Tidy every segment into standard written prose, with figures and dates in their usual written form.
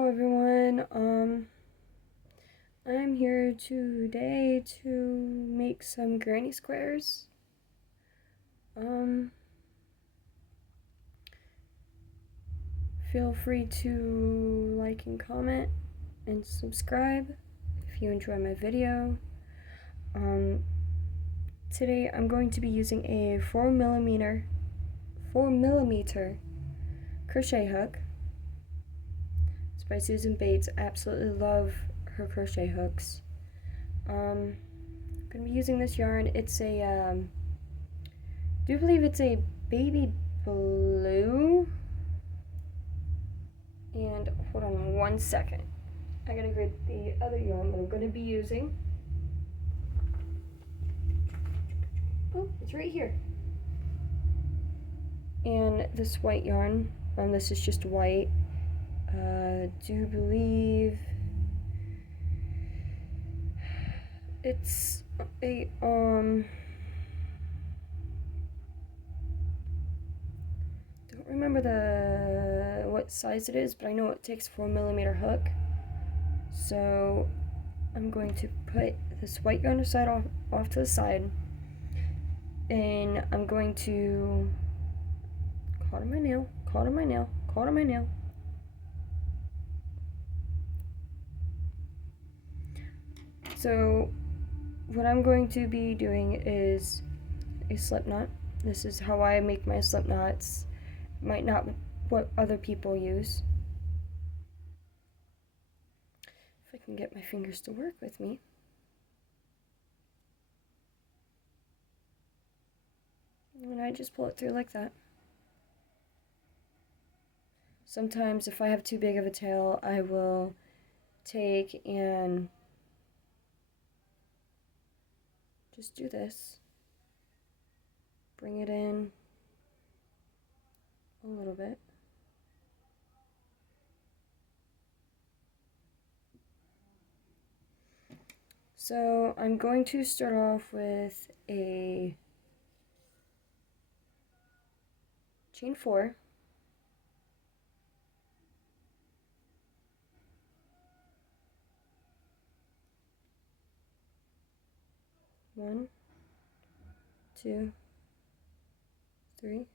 Hello everyone, I'm here today to make some granny squares. Feel free to like and comment and subscribe if you enjoy my video. Today I'm going to be using a 4mm crochet hook. It's by Susan Bates. I absolutely love her crochet hooks. I'm gonna be using this yarn. It's a I do believe it's a baby blue. And hold on 1 second. I gotta grab the other yarn that I'm gonna be using. Oh, it's right here. And this white yarn. This is just white. Do believe it's a don't remember what size it is, but I know it takes 4mm hook. So I'm going to put this white yarn aside off to the side, and I'm going to caught on my nail. So what I'm going to be doing is a slip knot. This is how I make my slip knots. Might not what other people use. If I can get my fingers to work with me. And I just pull it through like that. Sometimes if I have too big of a tail, I will take and just do this. Bring it in a little bit. So I'm going to start off with a chain 4. One, 2, 3,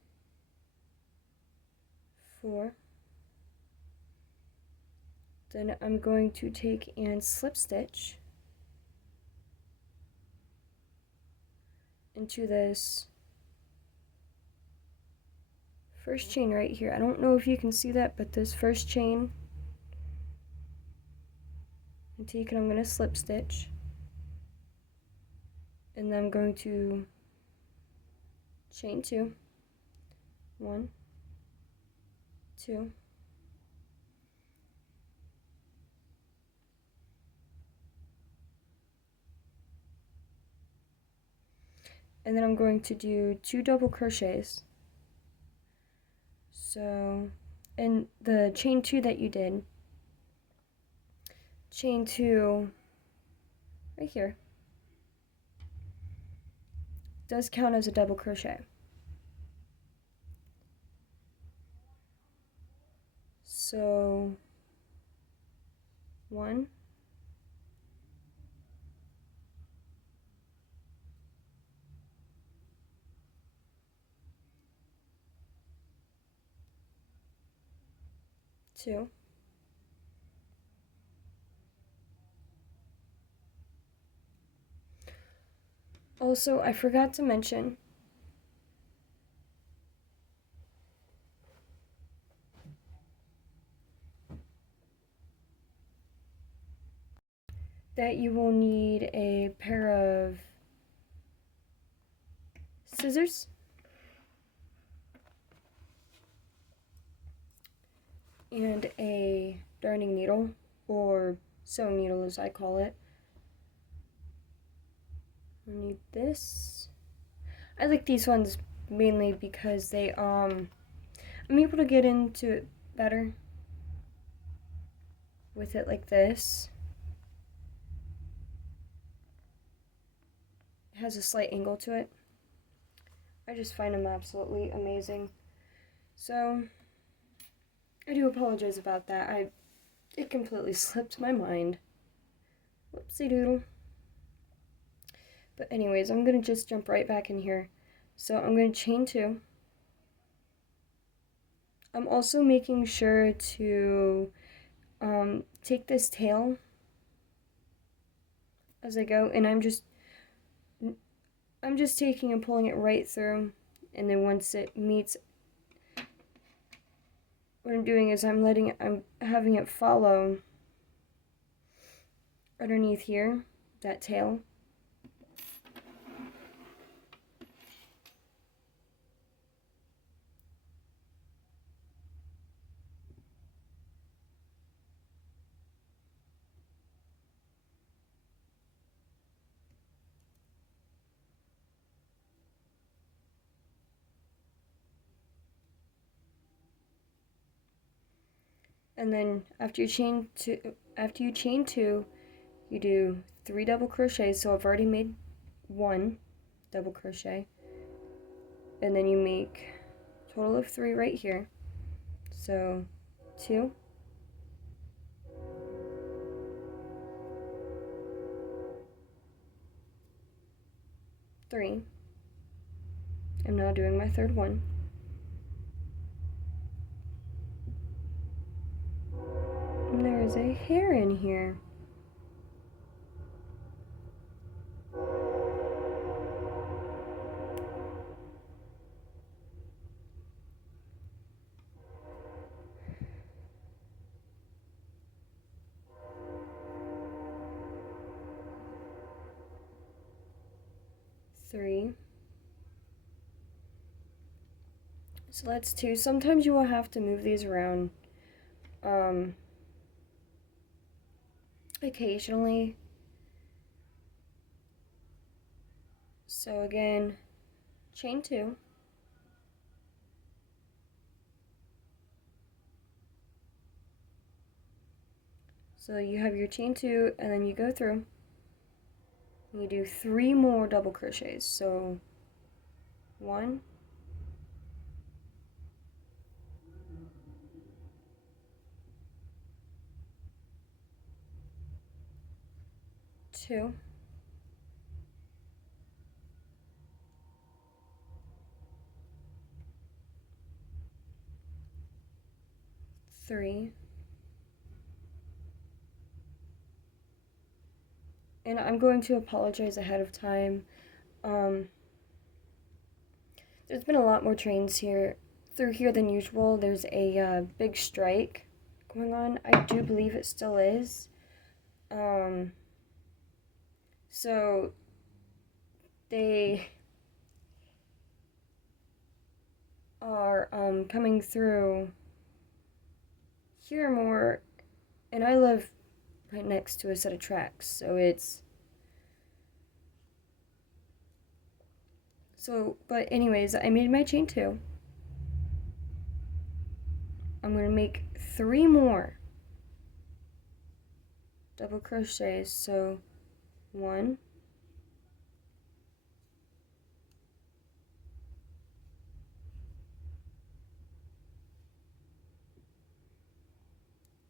4. Then I'm going to take and slip stitch into this first chain right here. I don't know if you can see that, but this first chain, I'm going to slip stitch, and then I'm going to chain 2, 1, 2, and then I'm going to do 2 double crochets. So, in the chain 2 that you did, chain 2 right here does count as a double crochet. So 1, 2, also I forgot to mention that you will need a pair of scissors and a darning needle, or sewing needle as I call it. I need this. I like these ones mainly because they I'm able to get into it better with it like this. It has a slight angle to it. I just find them absolutely amazing. So I do apologize about that. I It completely slipped my mind. Whoopsie doodle. But anyways, I'm going to just jump right back in here. So I'm going to chain 2. I'm also making sure to take this tail as I go, and I'm just taking and pulling it right through, and then once it meets, what I'm doing is I'm having it follow underneath here, that tail. And then after you chain 2, you do 3 double crochets. So I've already made 1 double crochet, and then you make a total of 3 right here. So 2, 3. I'm now doing my 3rd one. And there is a hair in here. Three. So that's 2. Sometimes you will have to move these around occasionally. So again, chain 2. So you have your chain 2, and then you go through and you do 3 more double crochets. So 1, 2, 3, and I'm going to apologize ahead of time. There's been a lot more trains through here than usual. There's a big strike going on. I do believe it still is. So they are coming through here more, and I live right next to a set of tracks, so but anyways, I made my chain 2. I'm going to make 3 more double crochets. So 1,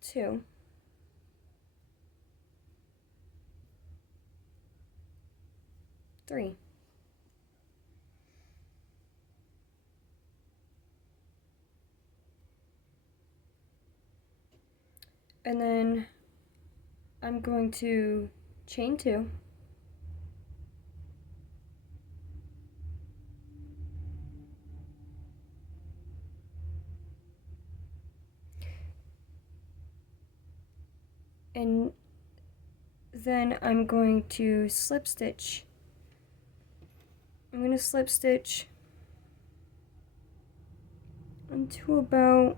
2, 3. And then I'm going to chain 2. And then I'm going to slip stitch. I'm going to slip stitch until about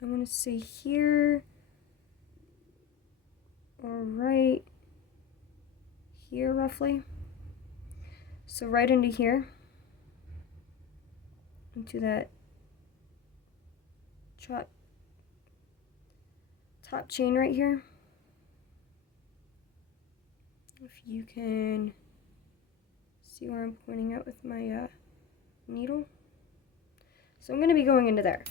I want to say here or right here roughly. So right into here, into that top chain right here. If you can see where I'm pointing out with my needle. So I'm going to be going into there.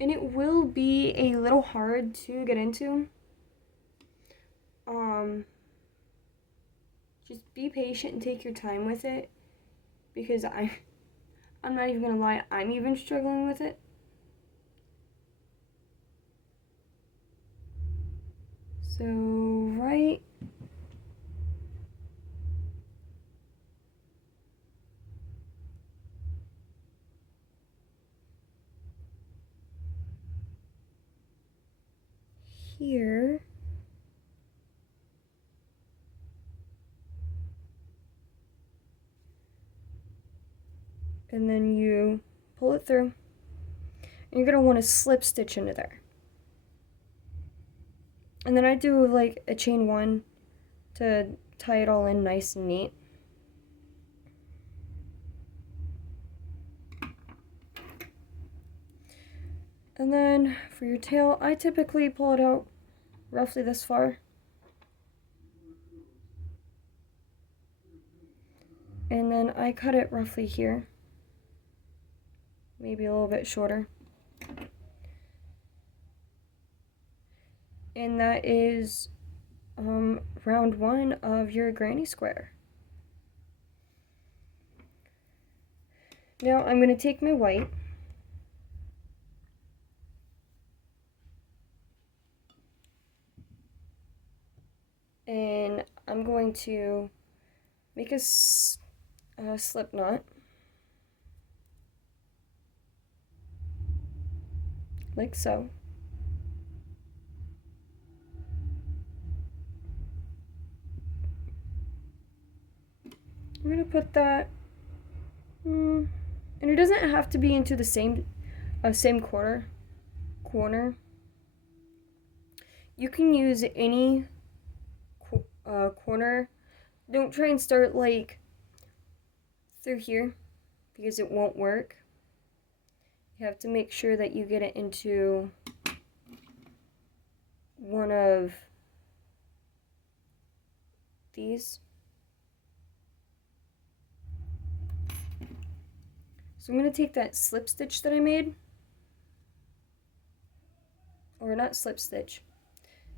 And it will be a little hard to get into. Just be patient and take your time with it, because I'm not even gonna lie, I'm even struggling with it. So right here, and then you pull it through, and you're gonna want to slip stitch into there. And then I do like a chain one to tie it all in nice and neat. And then for your tail, I typically pull it out roughly this far. And then I cut it roughly here, maybe a little bit shorter. And that is round one of your granny square. Now I'm going to take my white and I'm going to make a slip knot like so. I'm going to put that, and it doesn't have to be into the same corner. You can use any corner. Don't try and start like through here, because it won't work. You have to make sure that you get it into one of these. So I'm going to take that slip stitch that I made, or not slip stitch,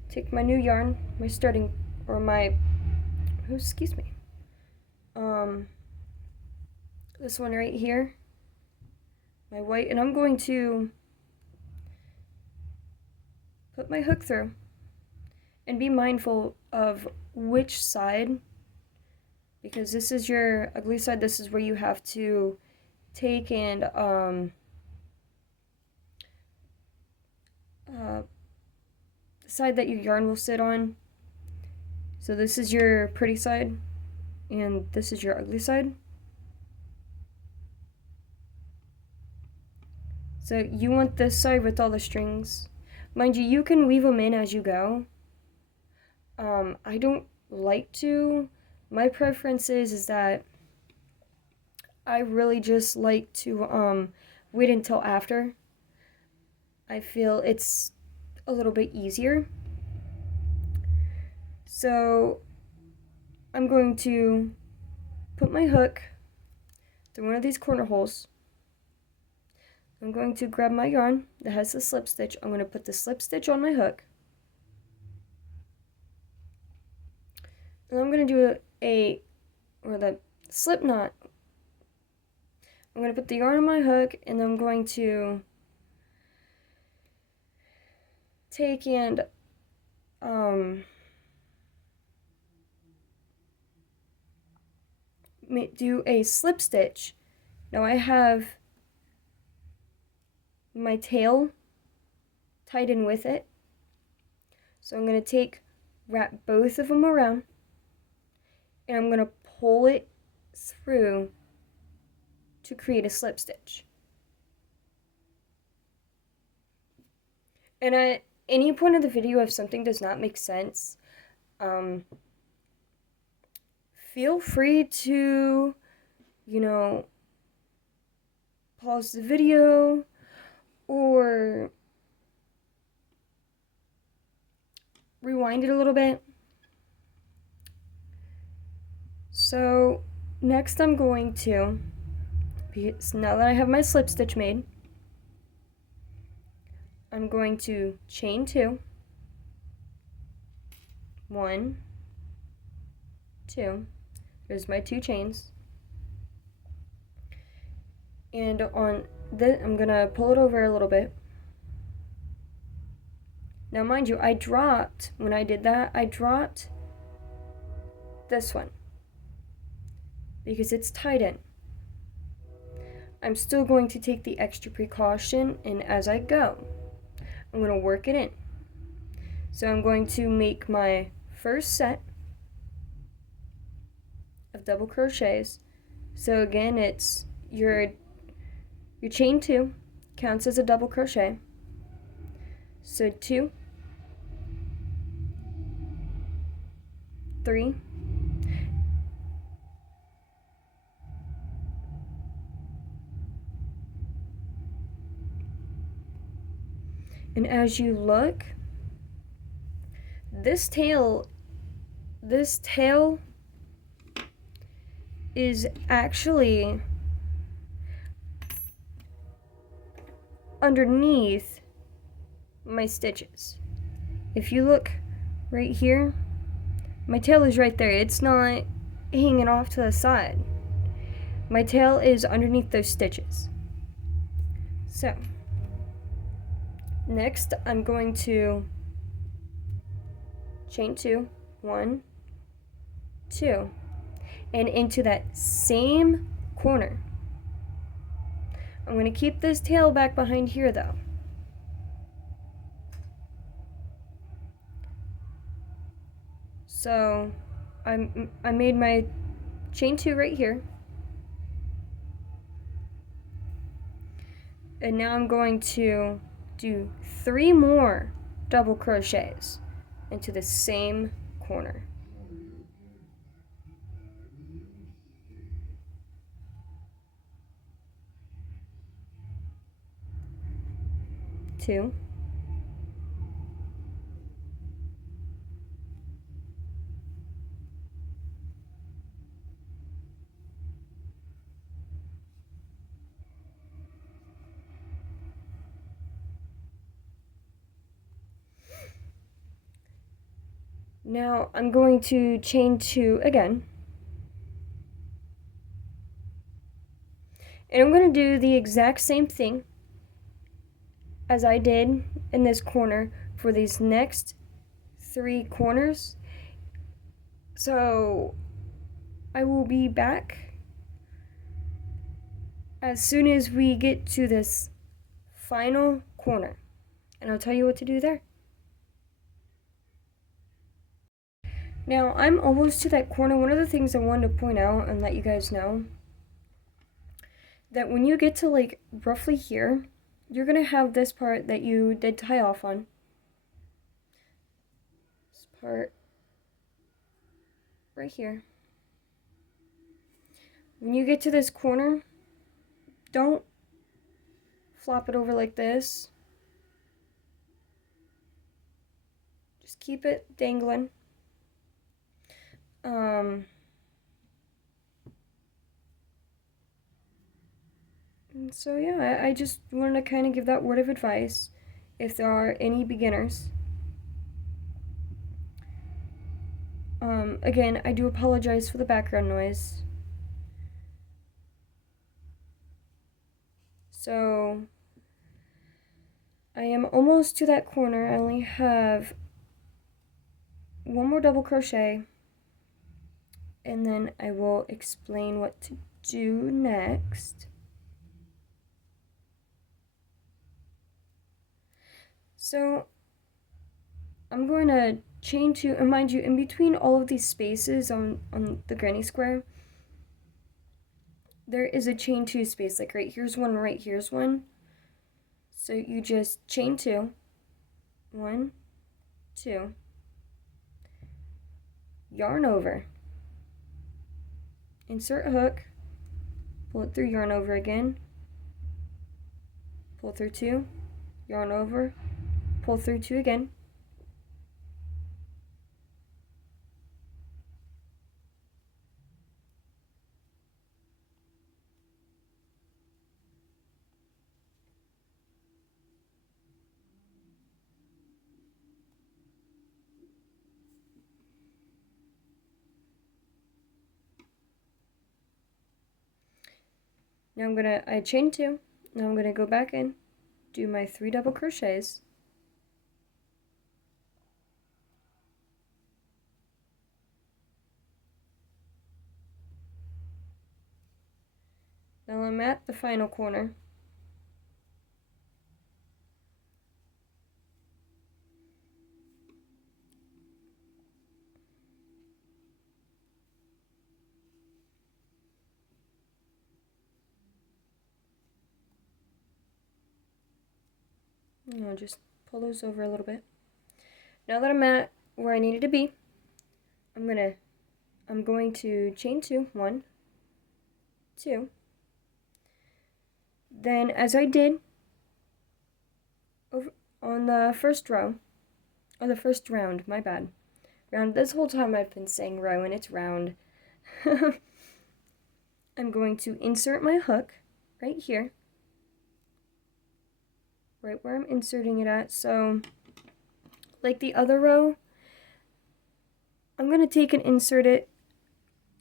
take my new yarn, my starting, or my, oh, excuse me, this one right here, my white, and I'm going to put my hook through, and be mindful of which side, because this is your ugly side. This is where you have to take and the side that your yarn will sit on. So this is your pretty side, and this is your ugly side. So you want this side with all the strings. Mind you, you can weave them in as you go. I don't like to. My preference is that I really just like to wait until after. I feel it's a little bit easier. So I'm going to put my hook through one of these corner holes. I'm going to grab my yarn that has the slip stitch. I'm going to put the slip stitch on my hook. And I'm going to do the slip knot. I'm going to put the yarn on my hook, and I'm going to take and do a slip stitch. Now I have my tail tied in with it, so I'm going to wrap both of them around, and I'm going to pull it through to create a slip stitch. And any point of the video, if something does not make sense, feel free to, you know, pause the video or rewind it a little bit. So next I'm going to, because now that I have my slip stitch made, I'm going to chain 2, 1, 2, there's my 2 chains, and on this I'm gonna pull it over a little bit. Now mind you, when I did that, I dropped this one because it's tied in. I'm still going to take the extra precaution, and as I go, I'm going to work it in. So I'm going to make my first set of double crochets. So again, it's your chain 2 counts as a double crochet. So 2, 3, and as you look, this tail is actually underneath my stitches. If you look right here, my tail is right there. It's not hanging off to the side. My tail is underneath those stitches. So next I'm going to chain 2, 1, 2, and into that same corner. I'm going to keep this tail back behind here though. So I made my chain 2 right here. And now I'm going to do 3 more double crochets into the same corner. 2, 2. Now I'm going to chain 2 again. And I'm going to do the exact same thing as I did in this corner for these next 3 corners. So I will be back as soon as we get to this final corner, and I'll tell you what to do there. Now I'm almost to that corner. One of the things I wanted to point out and let you guys know, that when you get to like roughly here, you're gonna have this part that you did tie off on. This part right here. When you get to this corner, don't flop it over like this. Just keep it dangling. And so yeah, I just wanted to kind of give that word of advice if there are any beginners. Again, I do apologize for the background noise. So I am almost to that corner. I only have 1 more double crochet, and then I will explain what to do next. So I'm going to chain 2, and mind you, in between all of these spaces on the granny square, there is a chain 2 space, like right here's one, right here's one. So you just chain 2, 1, 2, yarn over, insert hook, pull it through, yarn over again, pull through 2, yarn over, pull through 2 again, now I chain 2, now I'm gonna go back in, do my 3 double crochets, now I'm at the final corner, I'll just pull those over a little bit. Now that I'm at where I needed to be, I'm going to chain 2, 1, 2. Then as I did over on the first row, or the first round, my bad. Round, this whole time I've been saying row and it's round. I'm going to insert my hook right here. Right where I'm inserting it at. So, like the other row, I'm going to take and insert it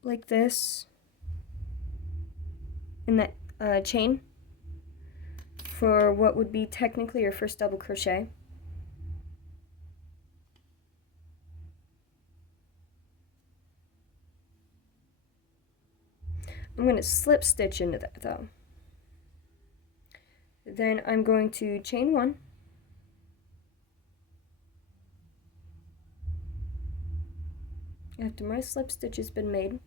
like this in that chain for what would be technically your first double crochet. I'm going to slip stitch into that though. Then I'm going to chain 1, after my slip stitch has been made,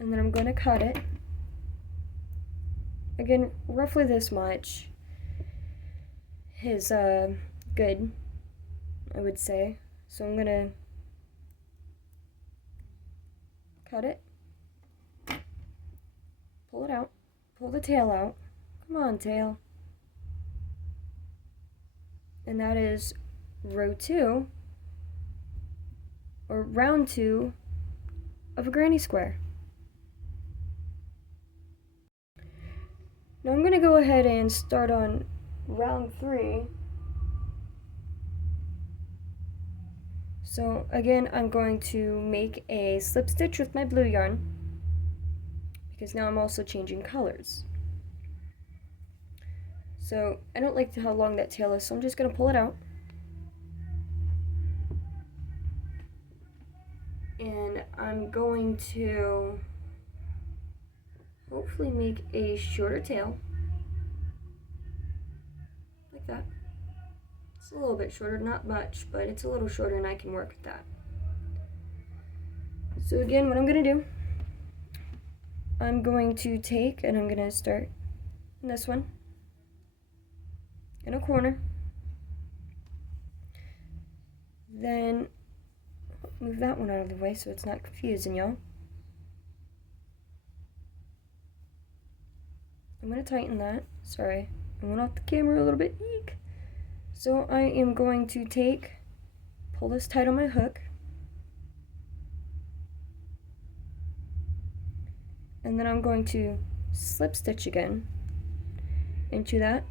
and then I'm going to cut it, again roughly this much is good, I would say. So I'm going to cut it, pull it out, pull the tail out, come on tail, and that is row 2, or round 2 of a granny square. Now I'm going to go ahead and start on round 3. So again, I'm going to make a slip stitch with my blue yarn, because now I'm also changing colors. So I don't like how long that tail is, so I'm just going to pull it out. And I'm going to hopefully make a shorter tail, like that. It's a little bit shorter, not much, but it's a little shorter and I can work with that. So again, what I'm going to do, I'm going to take and I'm going to start in this one, in a corner, then move that one out of the way so it's not confusing y'all. I'm going to tighten that. Sorry, I went off the camera a little bit. Eek. So I am going to pull this tight on my hook, and then I'm going to slip stitch again into that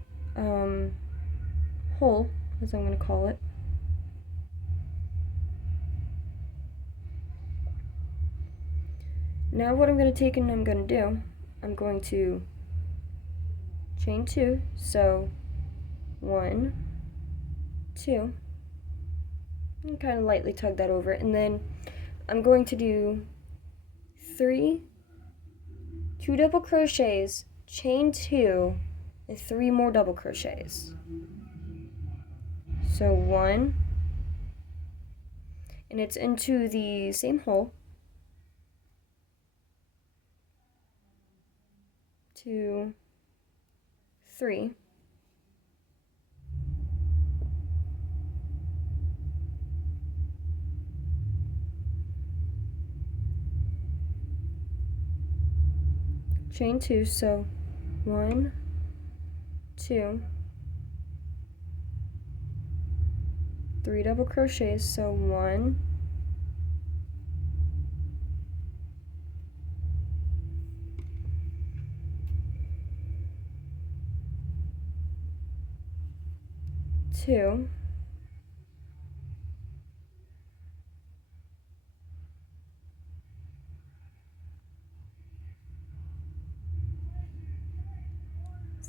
hole, as I'm going to call it. Now what I'm going to take and I'm going to do, I'm going to chain 2, so 1, 2, and kind of lightly tug that over, and then I'm going to do 2 double crochets, chain 2, and 3 more double crochets. So 1, and it's into the same hole, 2, 3, chain 2, so 1, 2, 3 double crochets, so 1, 2,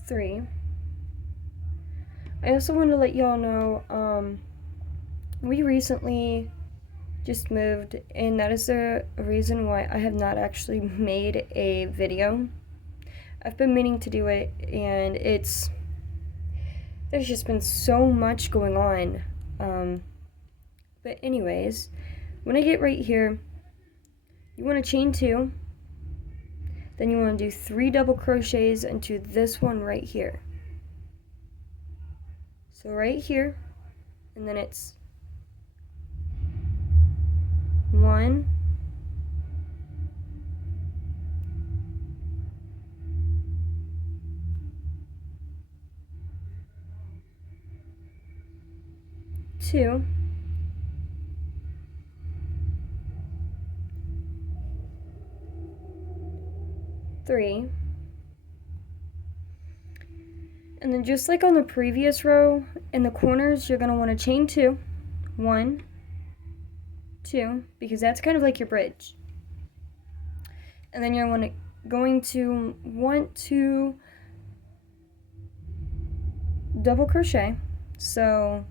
3. I also want to let y'all know, we recently just moved, and that is the reason why I have not actually made a video. I've been meaning to do it, and there's just been so much going on. But anyways, when I get right here, you want to chain 2, then you want to do 3 double crochets into this one right here. So right here, and then it's 1, 2, 3, and then just like on the previous row, in the corners you're going to want to chain 2, 1, 2, because that's kind of like your bridge. And then you're going to want to double crochet, so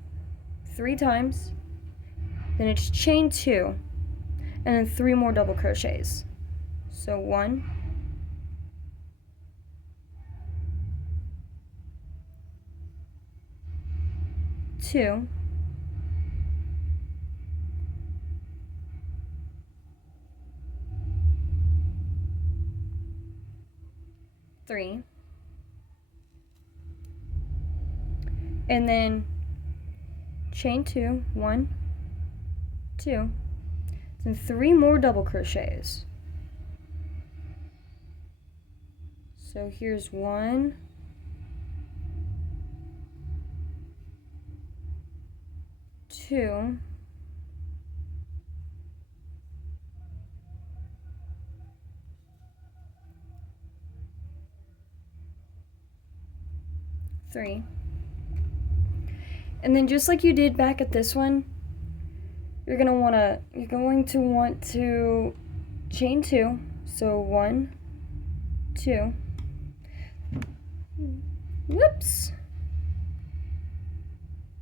3 times, then it's chain 2, and then 3 more double crochets. So 1, 2, 3, and then chain 2, 1, 2, then 3 more double crochets. So here's 1, 2, 3. And then just like you did back at this one, you're going to want to chain 2, so 1, 2, whoops,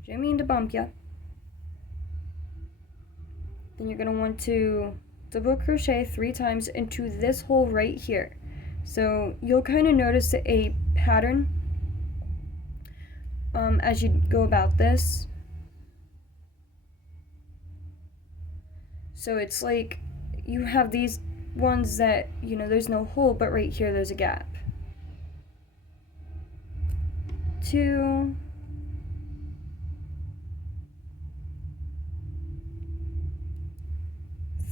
didn't mean to bump ya. Then you're going to want to double crochet 3 times into this hole right here. So you'll kind of notice a pattern as you go about this. So it's like you have these ones that, there's no hole, but right here there's a gap. 2,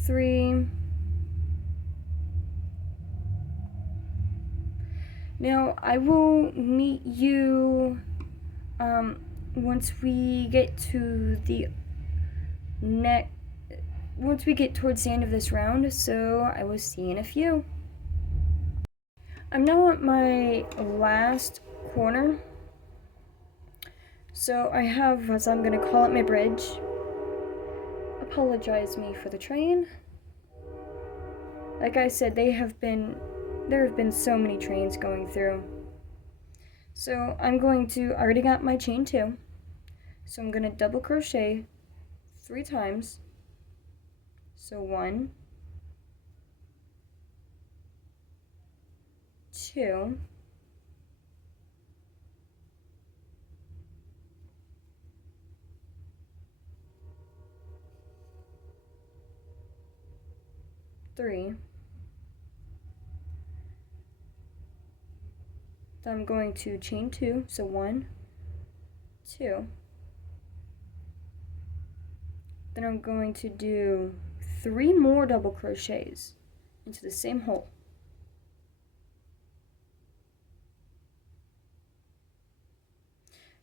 3. Now I will meet you once we get towards the end of this round, so I will see you in a few. I'm now at my last corner, so I have what I'm going to call it my bridge. Apologize me for the train. Like I said, there have been so many trains going through. So I already got my chain 2, so I'm going to double crochet 3 times. So 1, 2, 3. Then I'm going to chain 2, so 1, 2. Then I'm going to do 3 more double crochets into the same hole.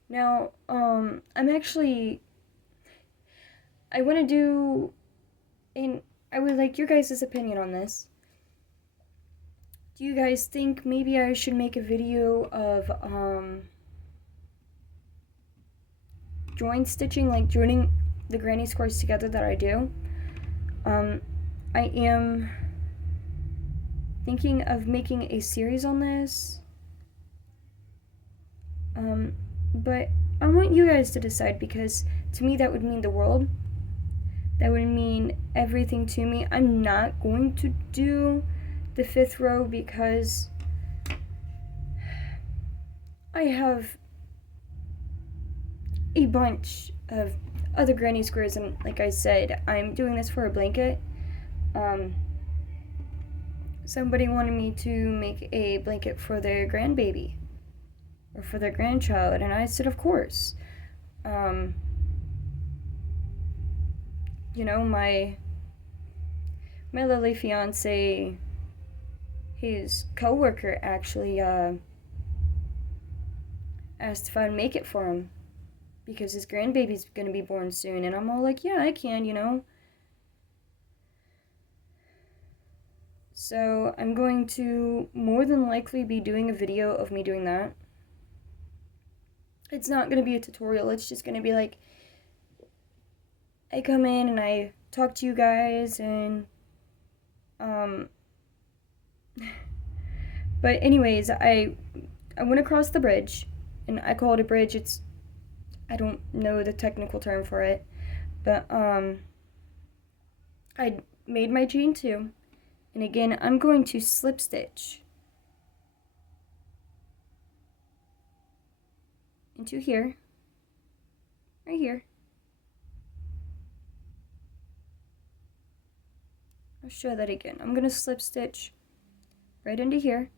Now, I want to do, and I would like your guys' opinion on this. Do you guys think maybe I should make a video of, join stitching, like joining the granny squares together that I do? I am thinking of making a series on this. But I want you guys to decide, because to me that would mean the world. That would mean everything to me. I'm not going to do the 5th row because I have a bunch of other granny squares, and like I said, I'm doing this for a blanket. Somebody wanted me to make a blanket for their grandbaby or for their grandchild, and I said, of course. You know, my lovely fiance, his coworker actually asked if I'd make it for him because his grandbaby's gonna be born soon, and I'm all like, yeah, I can, you know. So I'm going to more than likely be doing a video of me doing that. It's not gonna be a tutorial, it's just gonna be like, I come in and I talk to you guys, and but anyways, I went across the bridge, and I call it a bridge. I don't know the technical term for it, but I made my chain 2, and again I'm going to slip stitch into here, right here. I'll show that again. I'm gonna slip stitch right into here.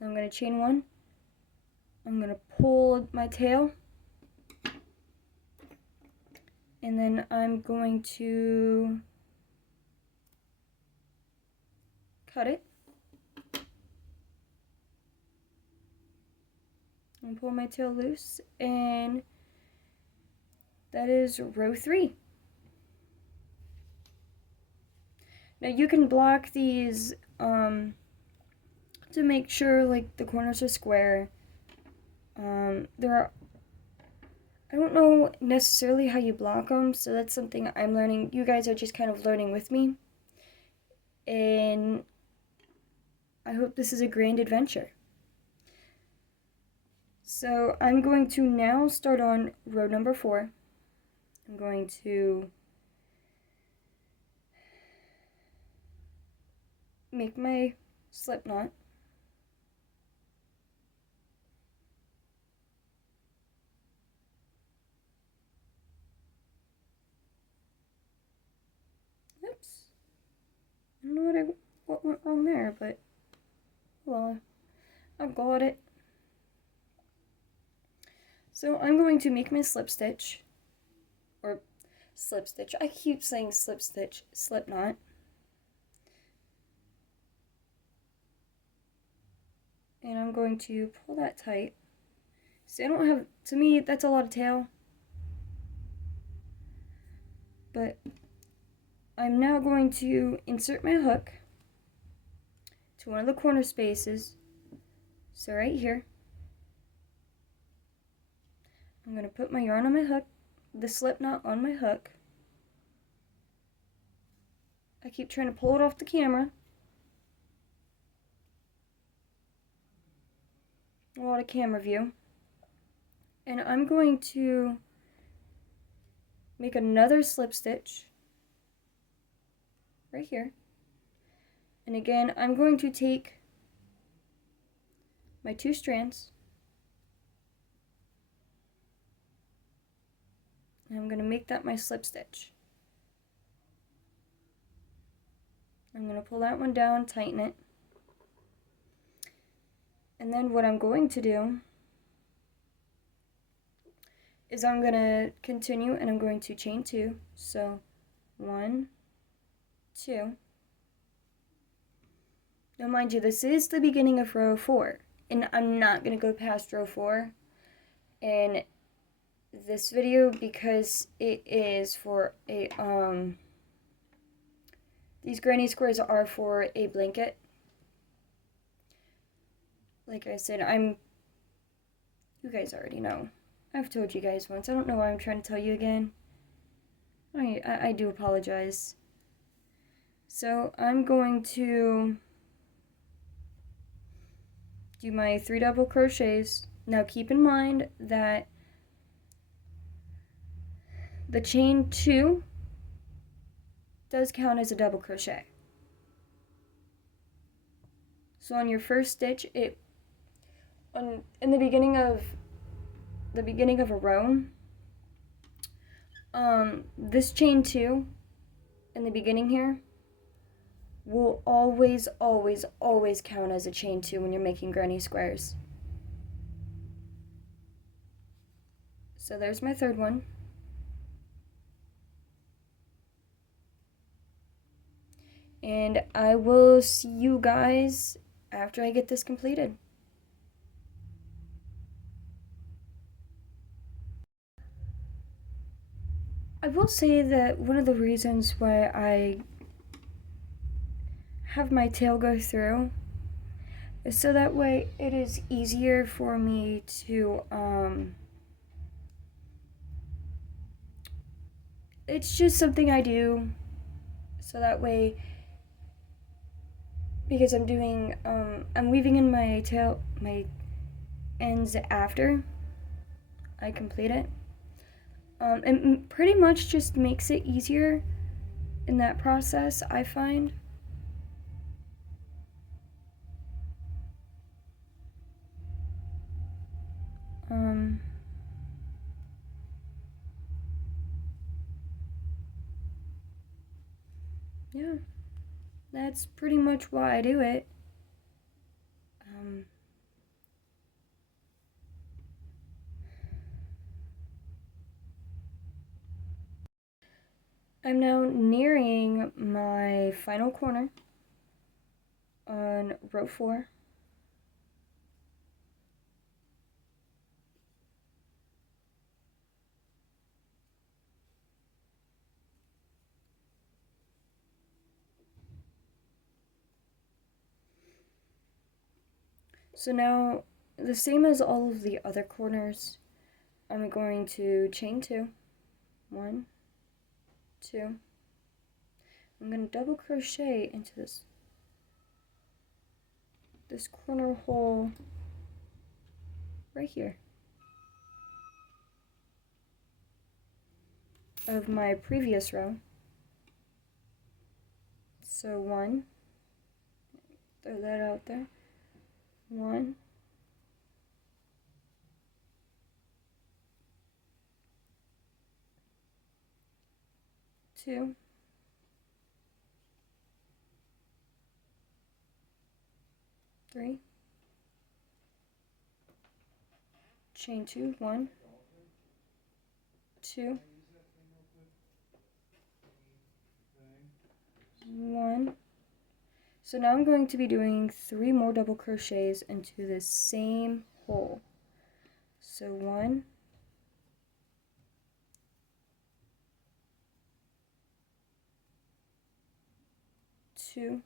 I'm going to chain 1. I'm going to pull my tail, and then I'm going to cut it and pull my tail loose, and that is row 3. Now you can block these to make sure like the corners are square. I don't know necessarily how you block them, so that's something I'm learning. You guys are just kind of learning with me, and I hope this is a grand adventure. So I'm going to now start on row number 4. I'm going to make my slip knot. Oops. I don't know what went wrong there, but well, I got it. So I'm going to make my slip stitch, or slip stitch. I keep saying slip stitch, slip knot. And I'm going to pull that tight. See, I don't have, to me, that's a lot of tail. But I'm now going to insert my hook to one of the corner spaces. So right here. I'm going to put my yarn on my hook, the slip knot on my hook. I keep trying to pull it off the camera. A lot of camera view. And I'm going to make another slip stitch right here. And again, I'm going to take my 2 strands, and I'm going to make that my slip stitch. I'm going to pull that one down, tighten it. And then what I'm going to do is I'm gonna continue and I'm going to chain 2. So 1, 2. Now mind you, this is the beginning of row 4, and I'm not gonna go past row 4 in this video because it is for a these granny squares are for a blanket. Like I said, you guys already know. I've told you guys once. I don't know why I'm trying to tell you again. I do apologize. So I'm going to do my 3 double crochets. Now keep in mind that the chain 2 does count as a double crochet. So on your first stitch, in the beginning of a row, this chain 2 in the beginning here will always count as a chain 2 when you're making granny squares. So there's my third one. And I will see you guys after I get this completed. I will say that one of the reasons why I have my tail go through is so that way it is easier for me to it's just something I do so that way, because I'm doing I'm weaving in my ends after I complete it. It pretty much just makes it easier in that process, I find. Yeah, that's pretty much why I do it. I'm now nearing my final corner on row 4. So now, the same as all of the other corners, I'm going to chain 2. 1, 2. I'm going to double crochet into this corner hole right here of my previous row. So 1, throw that out there. 1, 2, 3, chain 2, 1, 2, 1. So now I'm going to be doing 3 more double crochets into the same hole. So 1, 2,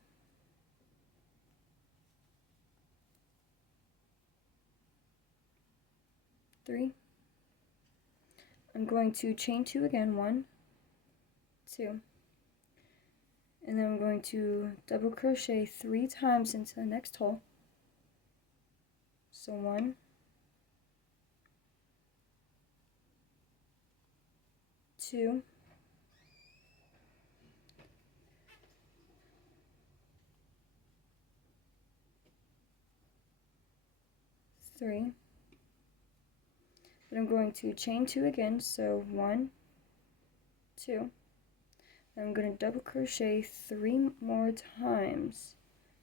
3. I'm going to chain 2 again, 1, 2. And then I'm going to double crochet 3 times into the next hole. So 1, 2, 3. Then I'm going to chain 2 again, so 1, 2. Then I'm going to double crochet 3 more times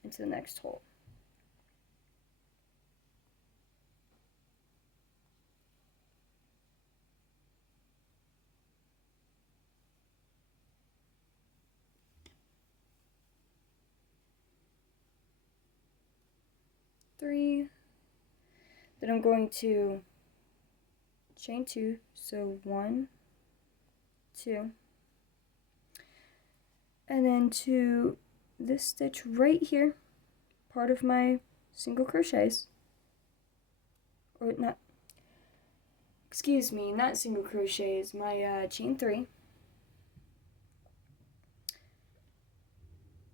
into the next hole. 3, then I'm going to chain 2, so 1, 2, and then to this stitch right here, part of my single crochets, or not, excuse me, not single crochets, my chain 3,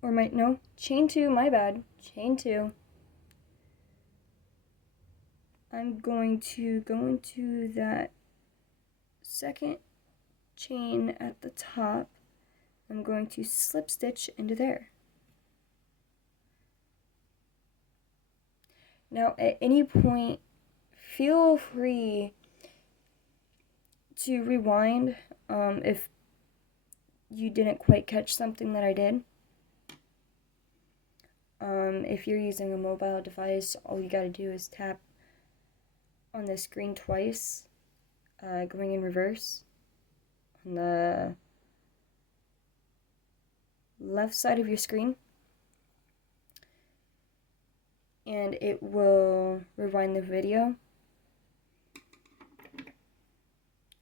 or no, chain 2, my bad, chain 2. I'm going to go into that second chain at the top. I'm going to slip stitch into there. Now, at any point, feel free to rewind if you didn't quite catch something that I did. If you're using a mobile device, all you gotta do is tap on the screen twice, going in reverse on the left side of your screen, and it will rewind the video,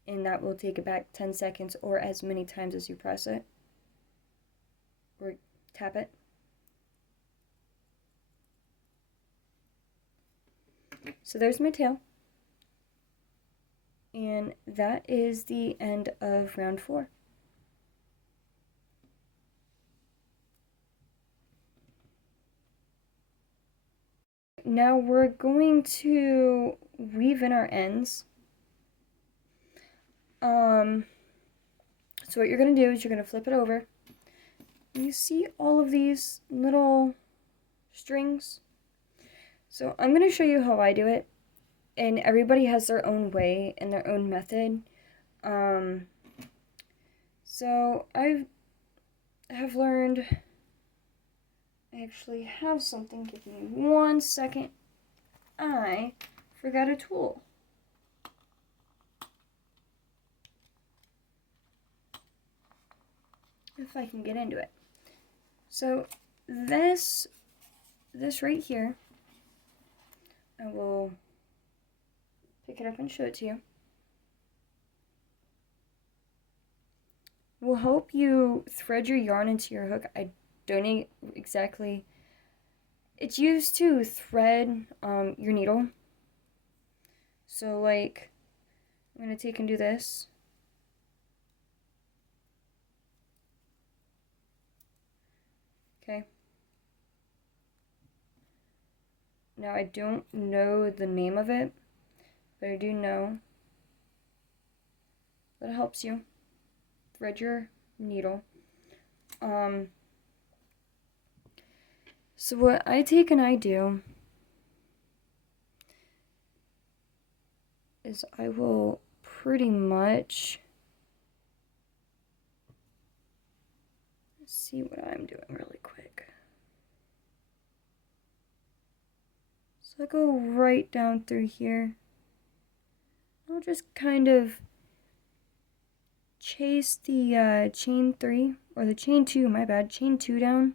and that will take it back 10 seconds or as many times as you press it or tap it. So there's my tail, and that is the end of round 4. Now we're going to weave in our ends. So what you're going to do is you're going to flip it over. You see all of these little strings? So I'm going to show you how I do it, and everybody has their own way and their own method. So I have learned, I actually have something, give me 1 second. I forgot a tool. If I can get into it. So this right here, I will pick it up and show it to you. Will help you thread your yarn into your hook. I don't exactly, it's used to thread your needle. So like, I'm going to take and do this. Okay. Now I don't know the name of it, but I do know that it helps you thread your needle. So what I take and I do is I will pretty much, let's see what I'm doing really quick. So I go right down through here. I'll just kind of chase the chain 3, or the chain 2, my bad, chain 2 down.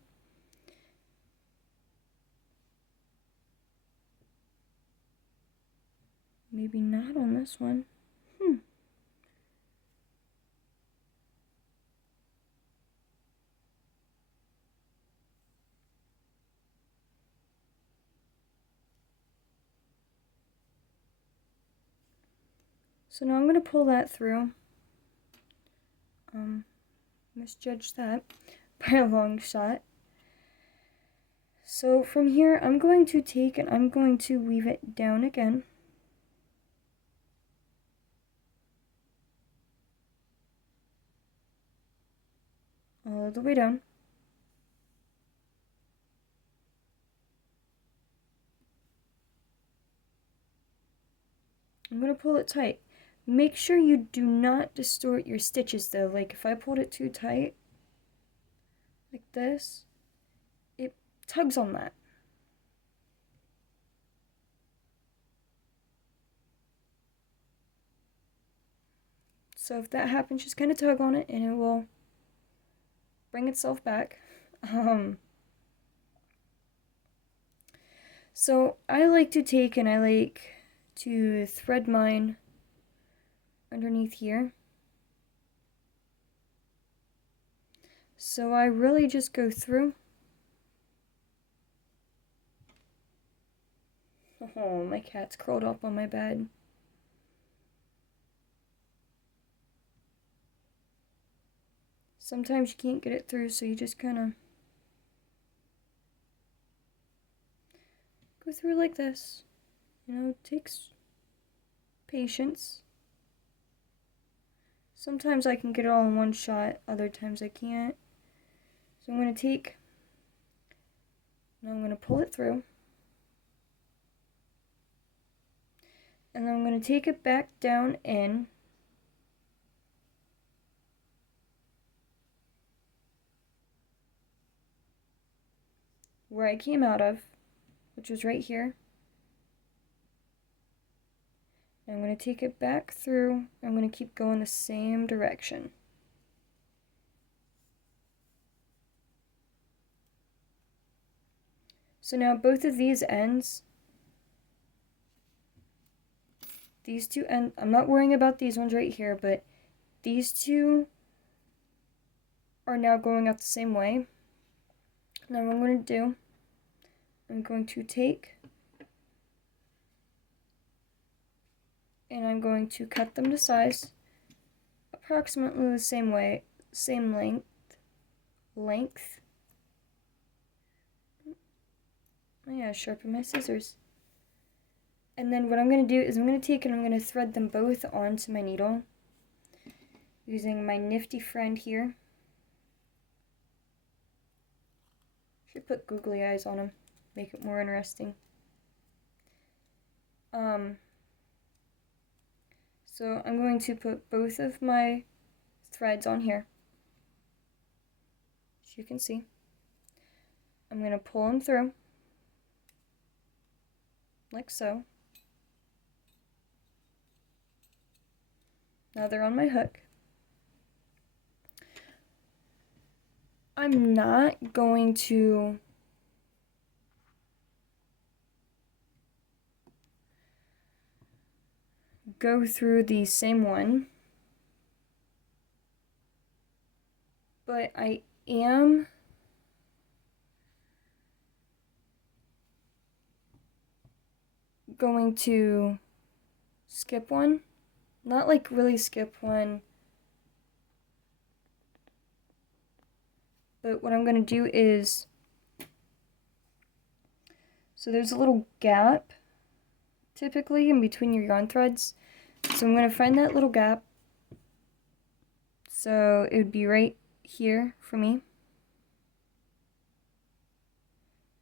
Maybe not on this one. So now I'm going to pull that through. Misjudged that by a long shot. So from here, I'm going to take and I'm going to weave it down again. All the way down. I'm going to pull it tight. Make sure you do not distort your stitches though. Like if I pulled it too tight, like this, it tugs on that. So if that happens, just kind of tug on it and it will bring itself back. So I like to take and I like to thread mine underneath here. So I really just go through. Oh, my cat's curled up on my bed. Sometimes you can't get it through, so you just kind of go through like this. You know, it takes patience. Sometimes I can get it all in one shot, other times I can't. So I'm going to take, now I'm going to pull it through. And then I'm going to take it back down in. Where I came out of, which was right here. And I'm going to take it back through. I'm going to keep going the same direction. So now both of these ends, these two ends, I'm not worrying about these ones right here, but these two are now going out the same way. Now what I'm going to do, I'm going to take and I'm going to cut them to size approximately the same way, same length. Oh yeah, sharpen my scissors. And then what I'm going to do is I'm going to take and I'm going to thread them both onto my needle using my nifty friend here. Should put googly eyes on them, make it more interesting. So I'm going to put both of my threads on here, as you can see. I'm going to pull them through, like so. Now they're on my hook. I'm not going to go through the same one, but I am going to skip one. Not like really skip one, but what I'm going to do is, so there's a little gap typically in between your yarn threads. So I'm going to find that little gap. So it would be right here for me.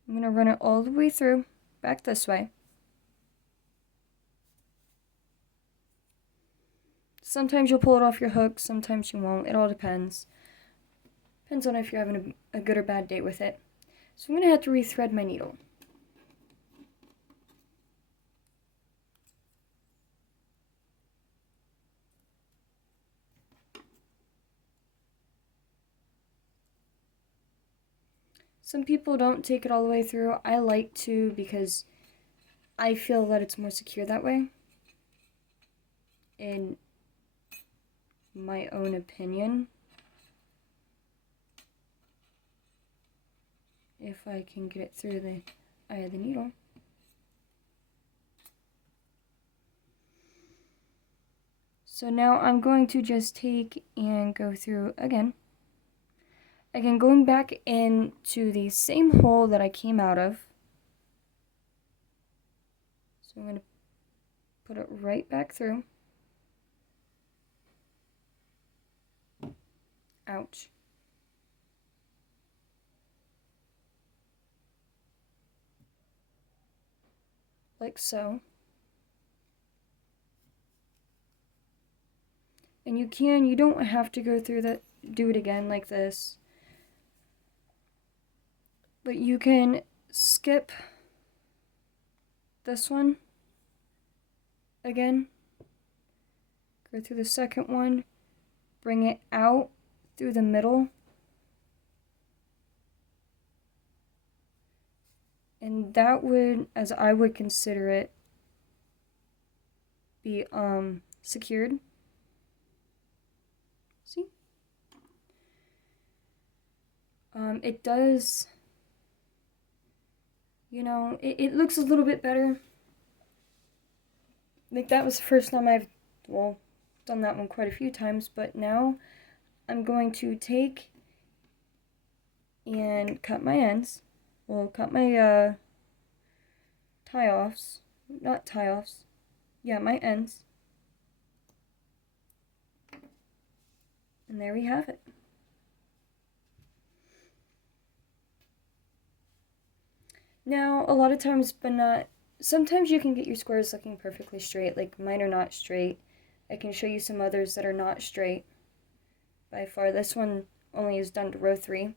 I'm going to run it all the way through, back this way. Sometimes you'll pull it off your hook, sometimes you won't. It all depends. Depends on if you're having a good or bad day with it. So I'm going to have to rethread my needle. Some people don't take it all the way through. I like to because I feel that it's more secure that way. In my own opinion. If I can get it through the eye of the needle. So now I'm going to just take and go through again. Again, going back into the same hole that I came out of. So I'm going to put it right back through. Ouch. Like so. And you don't have to go through that, do it again like this. But you can skip this one again. Go through the second one. Bring it out through the middle. And that would, as I would consider it, be secured. See? It does, you know, it looks a little bit better. Like, that was the first time I've, well, done that one quite a few times, but now I'm going to take and cut my ends. Well, cut my tie-offs. Not tie-offs. Yeah, my ends. And there we have it. Now, a lot of times, but not, sometimes you can get your squares looking perfectly straight, like mine are not straight. I can show you some others that are not straight. By far, this one only is done to row 3.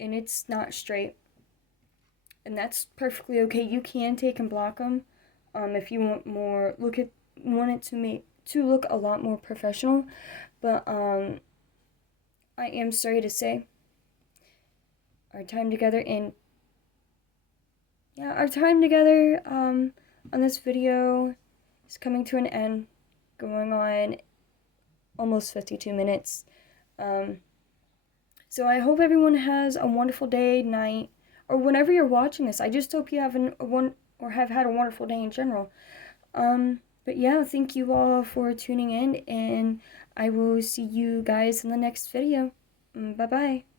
And it's not straight. And that's perfectly okay. You can take and block them if you want more, want it to look a lot more professional. But I am sorry to say, our time together on this video is coming to an end, going on almost 52 minutes. So I hope everyone has a wonderful day, night, or whenever you're watching this. I just hope you have have had a wonderful day in general. But yeah, thank you all for tuning in, and I will see you guys in the next video. Bye-bye.